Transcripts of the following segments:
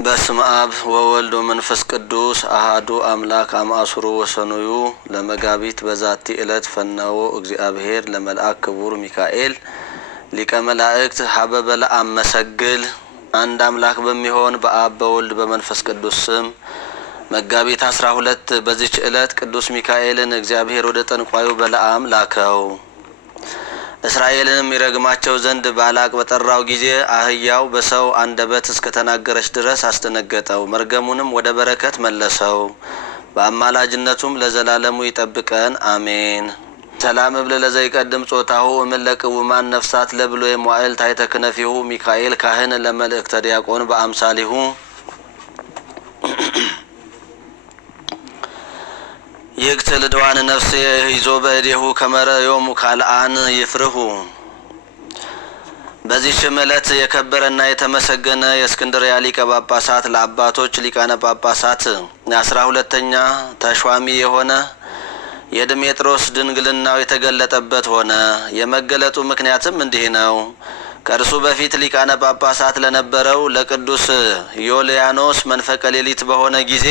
በስመ አብ ወወልድ ወመንፈስ ቅዱስ አሐዱ አምላክ አማሱሩ ወሰኑዩ ለመጋቢት በዛቲ ዕለት ፈነወ እግዚአብሔር ለመልአክ ክቡር ሚካኤል ሊቀ መላእክት ሀበበለ አመሰግል። አንድ አምላክ በሚሆን በአብ በወልድ በመንፈስ ቅዱስ ስም መጋቢት 12 በዚች ዕለት ቅዱስ ሚካኤልን እግዚአብሔር ወደ ጠንቋዩ በለዓም ላከው። እስራኤልንም ይረግማቸው ዘንድ ባላቅ በጠራው ጊዜ አህያው በሰው አንደበት እስከተናገረች ድረስ አስደነገጠው። መርገሙንም ወደ በረከት መለሰው። በአማላጅነቱም ለዘላለሙ ይጠብቀን አሜን። ሰላም እብል ለዘይቀድም ጾታሁ እምለቅውማን ነፍሳት ለብሎ የሟዕል ታሕተ ክነፊሁ ሚካኤል ካህን ለመልእክተ ዲያቆን በአምሳሊሁ። ይቅትል ድዋን ነፍስ ይዞ በእዴሁ ከመረዮሙ ካልአን ይፍርሁ። በዚህ ዕለት የከበረና የተመሰገነ የእስክንድርያ ሊቀ ጳጳሳት ለአባቶች ሊቃነ ጳጳሳት 12ኛ ተሿሚ የሆነ የድሜጥሮስ ድንግልናው የተገለጠበት ሆነ። የመገለጡ ምክንያትም እንዲህ ነው። ከእርሱ በፊት ሊቃነ ጳጳሳት ለነበረው ለቅዱስ ዮልያኖስ መንፈቀ ሌሊት በሆነ ጊዜ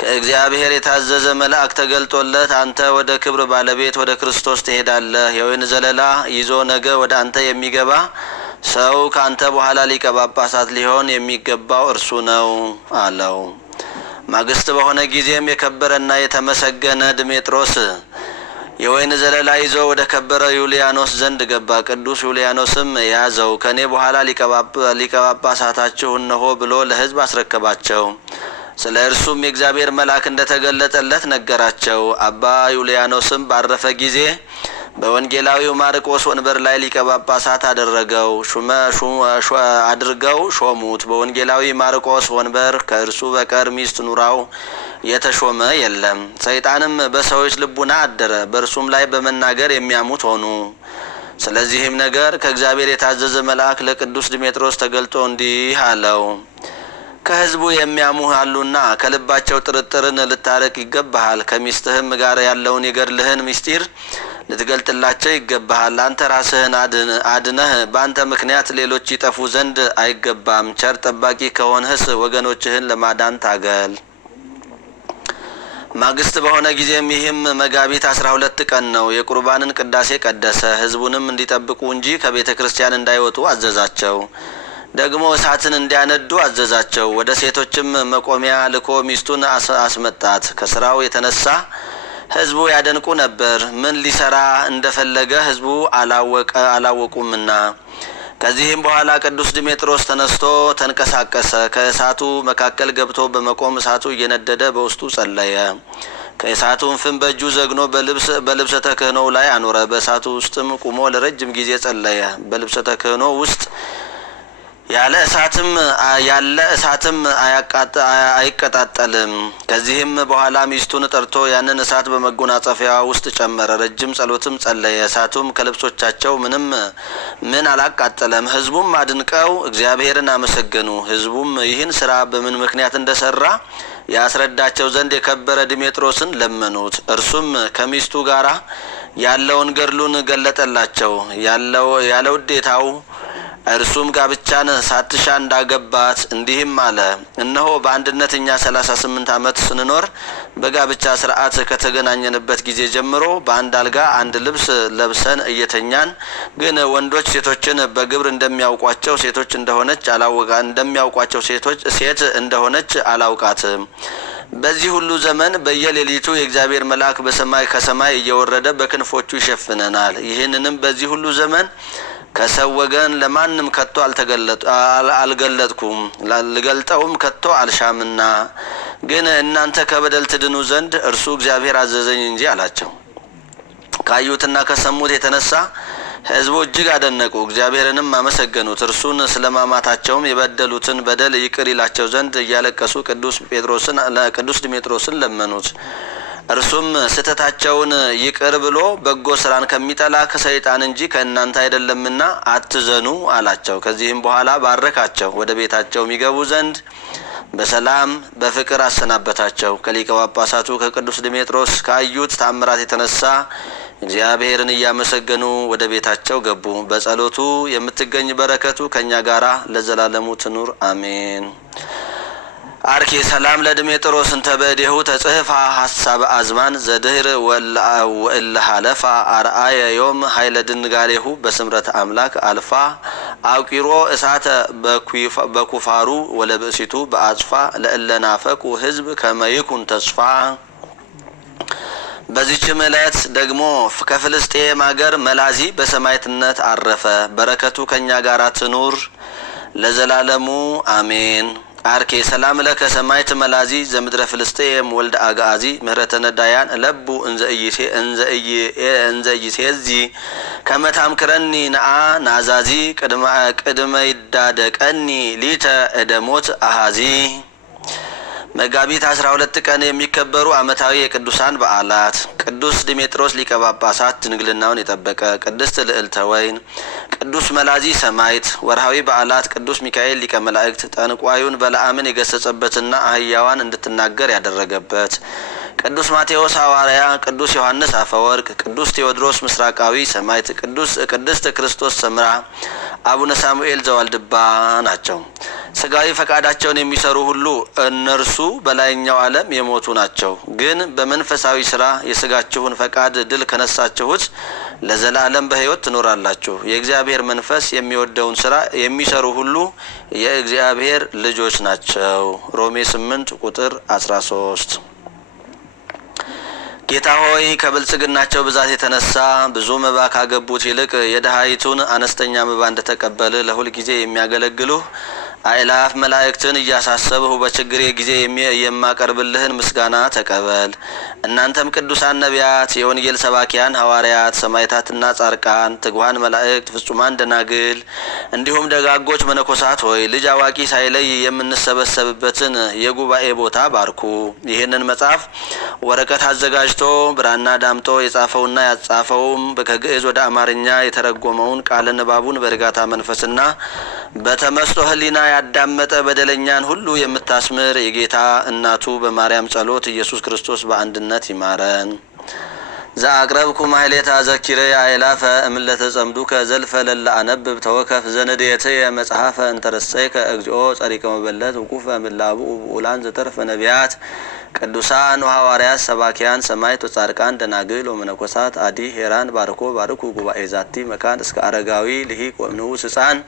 ከእግዚአብሔር የታዘዘ መልአክ ተገልጦለት አንተ ወደ ክብር ባለቤት ወደ ክርስቶስ ትሄዳለህ። የወይን ዘለላ ይዞ ነገ ወደ አንተ የሚገባ ሰው ካንተ በኋላ ሊቀ ጳጳሳት ሊሆን የሚገባው እርሱ ነው አለው። ማግስት በሆነ ጊዜም የከበረና የተመሰገነ ድሜጥሮስ የወይን ዘለላ ይዞ ወደ ከበረ ዩልያኖስ ዘንድ ገባ። ቅዱስ ዩልያኖስም ያዘው። ከኔ በኋላ ሊቀ ጳጳሳታችሁ እነሆ ብሎ ለሕዝብ አስረከባቸው። ስለ እርሱም የእግዚአብሔር መልአክ እንደተገለጠለት ነገራቸው። አባ ዩልያኖስም ባረፈ ጊዜ በወንጌላዊው ማርቆስ ወንበር ላይ ሊቀ ጳጳሳት አድርገው ሾሙት። በወንጌላዊ ማርቆስ ወንበር ከእርሱ በቀር ሚስት ኑራው የተሾመ የለም። ሰይጣንም በሰዎች ልቡና አደረ፣ በእርሱም ላይ በመናገር የሚያሙት ሆኑ። ስለዚህም ነገር ከእግዚአብሔር የታዘዘ መልአክ ለቅዱስ ድሜጥሮስ ተገልጦ እንዲህ አለው። ከሕዝቡ የሚያሙህ አሉና ከልባቸው ጥርጥርን ልታረቅ ይገባሃል። ከሚስትህም ጋር ያለውን የገድልህን ምስጢር ልትገልጥላቸው ይገባሃል። አንተ ራስህን አድነህ በአንተ ምክንያት ሌሎች ይጠፉ ዘንድ አይገባም። ቸር ጠባቂ ከሆንህስ ወገኖችህን ለማዳን ታገል። ማግስት በሆነ ጊዜም ይህም መጋቢት 12 ቀን ነው። የቁርባንን ቅዳሴ ቀደሰ። ሕዝቡንም እንዲጠብቁ እንጂ ከቤተ ክርስቲያን እንዳይወጡ አዘዛቸው። ደግሞ እሳትን እንዲያነዱ አዘዛቸው። ወደ ሴቶችም መቆሚያ ልኮ ሚስቱን አስመጣት። ከስራው የተነሳ ሕዝቡ ያደንቁ ነበር። ምን ሊሰራ እንደፈለገ ሕዝቡ አላወቁምና። ከዚህም በኋላ ቅዱስ ድሜጥሮስ ተነስቶ ተንቀሳቀሰ። ከእሳቱ መካከል ገብቶ በመቆም እሳቱ እየነደደ በውስጡ ጸለየ። ከእሳቱም ፍም በእጁ ዘግኖ በልብሰ ተክህኖው ላይ አኖረ። በእሳቱ ውስጥም ቁሞ ለረጅም ጊዜ ጸለየ። በልብሰ ተክህኖ ውስጥ ያለ እሳትም አይቀጣጠልም። ከዚህም በኋላ ሚስቱን ጠርቶ ያንን እሳት በመጎናጸፊያ ውስጥ ጨመረ። ረጅም ጸሎትም ጸለየ። እሳቱም ከልብሶቻቸው ምን አላቃጠለም። ሕዝቡም አድንቀው እግዚአብሔርን አመሰገኑ። ሕዝቡም ይህን ስራ በምን ምክንያት እንደሰራ ያስረዳቸው ዘንድ የከበረ ድሜጥሮስን ለመኑት። እርሱም ከሚስቱ ጋራ ያለውን ገድሉን ገለጠላቸው ያለ ውዴታው። እርሱም ጋብቻን ሳትሻ እንዳገባት እንዲህም አለ። እነሆ በአንድነት እኛ 38 ዓመት ስንኖር በጋብቻ ስርዓት ከተገናኘንበት ጊዜ ጀምሮ በአንድ አልጋ አንድ ልብስ ለብሰን እየተኛን፣ ግን ወንዶች ሴቶችን በግብር እንደሚያውቋቸው ሴት እንደሆነች አላውቃትም። በዚህ ሁሉ ዘመን በየሌሊቱ የእግዚአብሔር መልአክ ከሰማይ እየወረደ በክንፎቹ ይሸፍነናል። ይህንንም በዚህ ሁሉ ዘመን ከሰው ወገን ለማንም ከቶ አልገለጥኩም፣ ልገልጠውም ከቶ አልሻምና፣ ግን እናንተ ከበደል ትድኑ ዘንድ እርሱ እግዚአብሔር አዘዘኝ እንጂ አላቸው። ካዩትና ከሰሙት የተነሳ ሕዝቡ እጅግ አደነቁ፣ እግዚአብሔርንም አመሰገኑት። እርሱን ስለማማታቸውም የበደሉትን በደል ይቅር ይላቸው ዘንድ እያለቀሱ ቅዱስ ድሜጥሮስን ለመኑት። እርሱም ስተታቸውን ይቅር ብሎ በጎ ስራን ከሚጠላ ከሰይጣን እንጂ ከእናንተ አይደለምና አትዘኑ አላቸው። ከዚህም በኋላ ባረካቸው። ወደ ቤታቸው የሚገቡ ዘንድ በሰላም በፍቅር አሰናበታቸው። ከሊቀ ጳጳሳቱ ከቅዱስ ድሜጥሮስ ካዩት ታምራት የተነሳ እግዚአብሔርን እያመሰገኑ ወደ ቤታቸው ገቡ። በጸሎቱ የምትገኝ በረከቱ ከኛ ጋራ ለዘላለሙ ትኑር አሜን። አርኬ ሰላም ለድሜጥሮስ እንተ በእዴሁ ተጽሕፋ ሐሳብ አዝማን ዘድህር ወእልሃለፋ አርአየ ዮም ኃይለ ድንጋሌሁ በስምረት አምላክ አልፋ አውቂሮ እሳተ በኩፋሩ ወለብእሲቱ በአጽፋ ለእለናፈቁ ህዝብ ከመይኩን ተስፋ። በዚህችም ዕለት ደግሞ ከፍልስጤም አገር መላዚ በሰማዕትነት አረፈ። በረከቱ ከኛ ጋር ትኑር ለዘላለሙ አሜን። አርኬ ሰላም ለከ ሰማዕት መላዚ ዘምድረ ፍልስጤም ወልደ አጋዚ ምህረተ ነዳያን ለቡ እንዘ ኢይሴዚ ከመታምክረኒ ነአ ናዛዚ ቅድመ ይዳደቀኒ ሊተ እደሞት አሃዚ። መጋቢት 12 ቀን የሚከበሩ ዓመታዊ የቅዱሳን በዓላት ቅዱስ ድሜጥሮስ ሊቀ ጳጳሳት ድንግልናውን የጠበቀ፣ ቅድስት ልዕልተ ወይን፣ ቅዱስ መላዚ ሰማዕት። ወርሃዊ በዓላት ቅዱስ ሚካኤል ሊቀ መላእክት ጠንቋዩን በለዓምን የገሰጸበትና አህያዋን እንድትናገር ያደረገበት፣ ቅዱስ ማቴዎስ ሐዋርያ፣ ቅዱስ ዮሐንስ አፈወርቅ፣ ቅዱስ ቴዎድሮስ ምስራቃዊ ሰማዕት፣ ቅድስት ክርስቶስ ሰምራ፣ አቡነ ሳሙኤል ዘዋልድባ ናቸው። ስጋዊ ፈቃዳቸውን የሚሰሩ ሁሉ እነርሱ በላይኛው ዓለም የሞቱ ናቸው። ግን በመንፈሳዊ ስራ የስጋችሁን ፈቃድ ድል ከነሳችሁት ለዘላለም በሕይወት ትኖራላችሁ። የእግዚአብሔር መንፈስ የሚወደውን ስራ የሚሰሩ ሁሉ የእግዚአብሔር ልጆች ናቸው። ሮሜ 8 ቁጥር 13። ጌታ ሆይ ከብልጽግናቸው ብዛት የተነሳ ብዙ መባ ካገቡት ይልቅ የድሃይቱን አነስተኛ መባ እንደተቀበለ ለሁል ጊዜ የሚያገለግሉ አእላፍ መላእክትን እያሳሰብሁ በችግሬ ጊዜ የማቀርብልህን ምስጋና ተቀበል። እናንተም ቅዱሳን ነቢያት፣ የወንጌል ሰባኪያን ሐዋርያት፣ ሰማዕታትና ጻድቃን፣ ትጉሃን መላእክት፣ ፍጹማን ደናግል እንዲሁም ደጋጎች መነኮሳት ሆይ ልጅ አዋቂ ሳይለይ የምንሰበሰብበትን የጉባኤ ቦታ ባርኩ። ይህንን መጽሐፍ ወረቀት አዘጋጅቶ ብራና ዳምጦ የጻፈውና ያጻፈውም ከግዕዝ ወደ አማርኛ የተረጎመውን ቃለ ንባቡን በእርጋታ መንፈስና በተመስጦ ሕሊና ያዳመጠ በደለኛን ሁሉ የምታስምር የጌታ እናቱ በማርያም ጸሎት ኢየሱስ ክርስቶስ በአንድነት ይማረን። ዘአቅረብኩ ማሕሌተ አዘኪሬ አእላፈ እምለተ ጸምዱከ ዘልፈ ለላ አነብብ ተወከፍ ዘነዴትየ መጽሐፈ እንተረሰይከ እግዚኦ ጸሪቀ መበለት ውቁፈ እምላቡ ብኡላን ዘተርፈ ነቢያት ቅዱሳን ወሐዋርያት ሰባኪያን ሰማዕት ወጻድቃን ደናግል ወመነኮሳት አዲ ሄራን ባርኩ ጉባኤ ዛቲ መካን እስከ አረጋዊ ልሂቅ ወእምንዑስ ሕፃን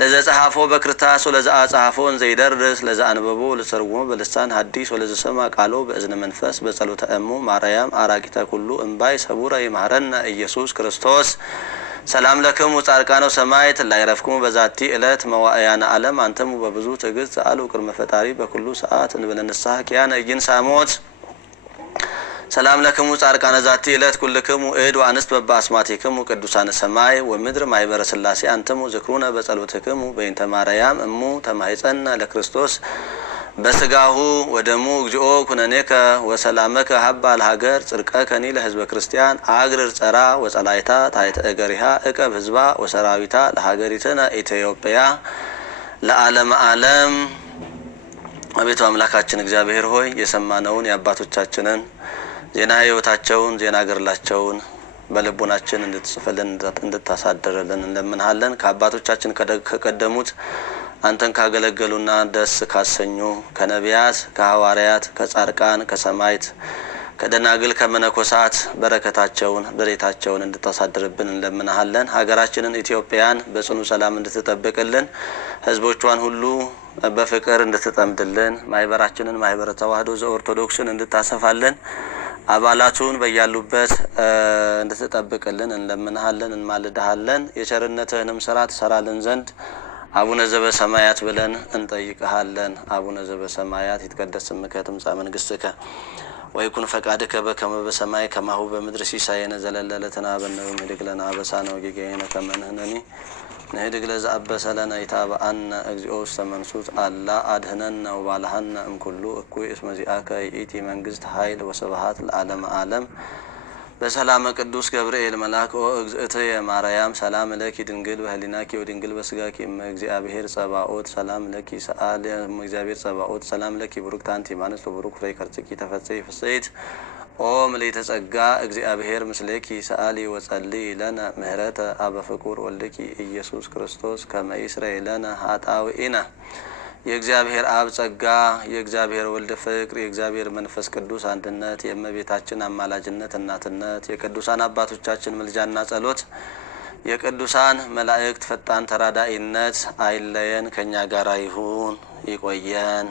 ለዘ ጸሐፎ በክርታስ ወለዘ አጻሐፎ እንዘይደርስ ለዘ አንበቦ ለተርጉሞ በልሳን ሐዲስ ወለዘ ሰማ ቃሎ በእዝነ መንፈስ በጸሎተ እሙ ማርያም አራቂተ ኩሉ እምባይ ሰቡረ ይማረነ ኢየሱስ ክርስቶስ። ሰላም ለክሙ ጻድቃነ ሰማዕት ላይረፍክሙ በዛቲ ዕለት መዋዕያነ ዓለም አንተሙ በብዙ ትዕግስት አሉ ቅድመ ፈጣሪ በኩሉ ሰዓት እንበለ ንስሐ ኪያነ ኢይንሳሞት። ሰላም ለክሙ ጻድቃነ ዛቲ ዕለት ኩልክሙ እድ ወአንስት በበአስማቲክሙ ቅዱሳነ ሰማይ ወምድር ማኅበረ ሥላሴ አንተሙ ዝክሩነ በጸሎትክሙ በእንተ ማርያም እሙ ተማኅፀነ ለክርስቶስ በስጋሁ ወደሙ እግዚኦ ኩነኔከ ወሰላመከ ሀባ ለሀገር ጽድቀከኒ ለህዝበ ክርስቲያን አግርር ጸራ ወጸላይታ ታሕተ እገሪሃ እቀብ ህዝባ ወሰራዊታ ለሀገሪትነ ኢትዮጵያ ለዓለመ ዓለም። አቤቱ አምላካችን እግዚአብሔር ሆይ የሰማነውን የአባቶቻችንን ዜና ሕይወታቸውን ዜና ገድላቸውን በልቡናችን እንድትጽፍልን እንድታሳድርልን እንለምንሃለን። ከአባቶቻችን ከቀደሙት አንተን ካገለገሉና ደስ ካሰኙ ከነቢያት፣ ከሐዋርያት፣ ከጻድቃን፣ ከሰማዕት፣ ከደናግል፣ ከመነኮሳት በረከታቸውን በሬታቸውን እንድታሳድርብን እንለምንሃለን። ሀገራችንን ኢትዮጵያን በጽኑ ሰላም እንድትጠብቅልን፣ ህዝቦቿን ሁሉ በፍቅር እንድትጠምድልን፣ ማህበራችንን ማህበረ ተዋህዶ ዘኦርቶዶክስን እንድታሰፋልን፣ አባላቱን በያሉበት እንድትጠብቅልን እንለምንሃለን እንማልድሃለን። የቸርነትህንም ስራ ትሰራልን ዘንድ አቡነ ዘበሰማያት ብለን እንጠይቅሃለን። አቡነ ዘበሰማያት ይትቀደስ ስምከ ትምጻእ መንግስትከ ወይኩን ፈቃድከ በከመ በሰማይ ከማሁ በምድር ሲሳየነ ዘለለ ዕለትነ ሀበነ ዮም ህድግ ለነ አበሳነ ወጌጋየነ ከመ ንሕነኒ ንህድግ ለዘአበሰለነ ኢታብአነ እግዚኦ ውስተ መንሱት አላ አድኅነነ ወባልሐነ እምኩሉ እኩይ እስመ ዚአከ ይእቲ መንግስት ኃይል ወስብሐት ለዓለመ ዓለም። በሰላመ ቅዱስ ገብርኤል መልአክ ኦ እግዝእትየ ማርያም ሰላም ለኪ ድንግል በህሊናኪ ወድንግል በስጋኪ እመ እግዚአብሔር ጸባኦት ሰላም ለኪ ሰአል እመ እግዚአብሔር ጸባኦት ሰላም ለኪ ቡሩክት አንቲ እማንስት ወቡሩክ ፍሬ ከርሥኪ ተፈሥሒ ፍሥሕት ኦ ምልዕተ ጸጋ እግዚአብሔር ምስሌኪ ሰአሊ ወጸልይ ለነ ምህረተ አበ ፍቁር ወልድኪ ኢየሱስ ክርስቶስ ከመ ይስረይ ለነ ኃጣውኢነ የእግዚአብሔር አብ ጸጋ፣ የእግዚአብሔር ወልድ ፍቅር፣ የእግዚአብሔር መንፈስ ቅዱስ አንድነት፣ የእመቤታችን አማላጅነት እናትነት፣ የቅዱሳን አባቶቻችን ምልጃና ጸሎት፣ የቅዱሳን መላእክት ፈጣን ተራዳኢነት አይለየን፣ ከኛ ጋር ይሁን። ይቆየን።